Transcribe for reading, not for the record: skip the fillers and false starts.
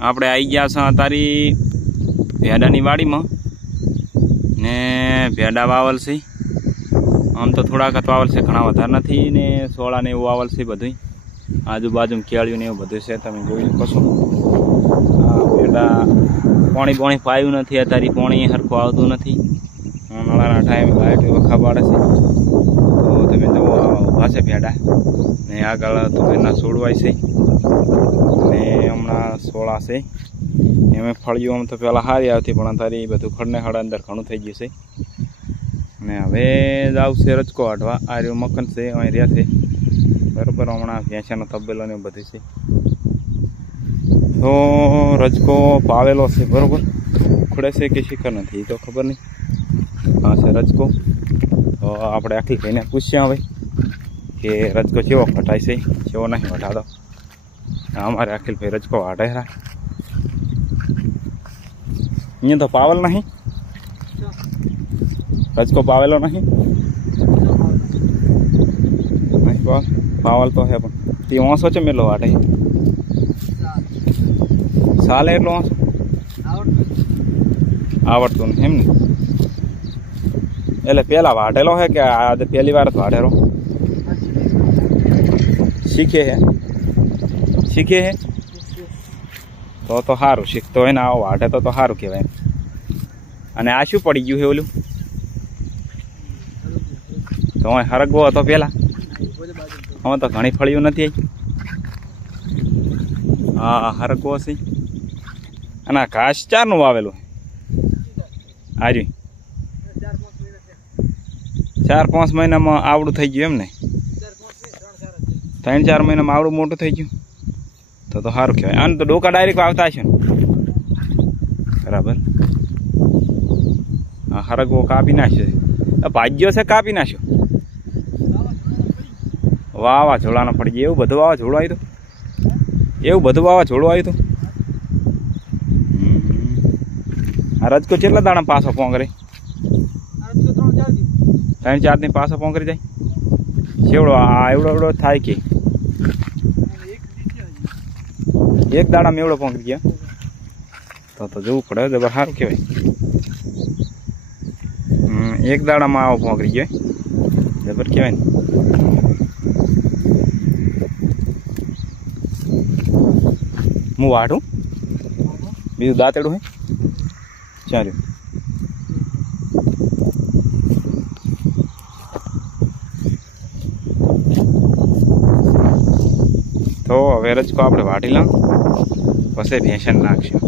આપણે આવી ગયા છે તારી ભેડાની વાડીમાં ને ભેડા વાવલ છે. આમ તો થોડાક જ વાવલ છે, ઘણા વધારે નથી ને સોળા ને એવું વાવલ છે બધું. આજુબાજુમાં કેળ્યું ને એવું બધું છે, તમે જોઈ શકો છો. ભેડા પાણી પાયું નથી, અત્યારે પાણી સરખું આવતું નથી. ઉનાળાના ટાઈમે લાઇટ વખા પાડે છે. તો તમે જુઓ ઊભા છે ભેડા ને આગળ તુવેરના છોડવાય છે ને હમણાં સોળા છે. એમાં ફળિયું આમ તો પહેલાં સારી આવતી, પણ અત્યારે બધું ખડને ખડ અંદર ઘણું થઈ ગયું છે. ને હવે જ આવશે રચકો વાઢવા. આ રહ્યું મકન છે, અહીં રહ્યા છે બરાબર. હમણાં ભેંસાનો તબેલો ને એવું બધું છે. તો રચકો પાવેલો છે બરાબર. ઉખડે છે કે શિખર નથી એ તો ખબર નહીં. હા છે રચકો. તો આપણે આખી ભાઈને પૂછ્યા હવે કે રચકો કેવો વટાય છે, કેવો નહીં વટાતો. અમારે અખિલભાઈ રચકો વાઢે રા. અહીંયા તો પાવેલ નહીં, રચકો પાવેલો નહીં. પાવલ તો હે, પણ તે ઓસો છે મેલો વાટે સાલે એટલો ઓસો આવડતું નહીં એમ ને. એટલે પેલા વાઢેલો હે કે આજે પહેલી વાર જ વાઢેલો? શીખે હે તો સારું. શીખતો હોય ને આવો વાઢે તો સારું કહેવાય. અને આ શું પડી ગયું છે ઓલું? તો અહીં હરગવો હતો પેલા. હવે તો ઘણી ફળિયું નથી. હા હરગવો છે. અને આ ઘાસ ચારનું વાવેલું આર્યું 4-5 મહિનામાં આવડું થઈ ગયું એમ ને? 3-4 મહિનામાં આવડું મોટું થઈ ગયું તો સારું કહેવાય. આને તો ડોકા ડાયરેક્ટ આવતા હશે ને બરાબર. હા હરગવો કાપી નાખ્યો, ભાગ્યો છે કાપી નાખ્યો. વાવાઝોડાનો પડી ગયો. એવું બધું વાવાઝોડું આવ્યું હતું? વાવાઝોડું આવ્યું હતું? આ રચકો કેટલા દાણા પાછો પોંગરે? 3-4 દિન પાછો પોંગરી જાય. શેવડો આ એવડો થાય કે એક દાડામાં એવડો પોંગરી ગયા તો જોવું પડે. જબર સારું કહેવાય. એક દાડામાં આવો પોંગરી ગયો જબર કહેવાય ને. હું વાઢું બીજું દાંતેડું હે ચાલ્યું. તો હવે રચકો આપણે વાઢી લઉં પછી ભેંસને નાખશું.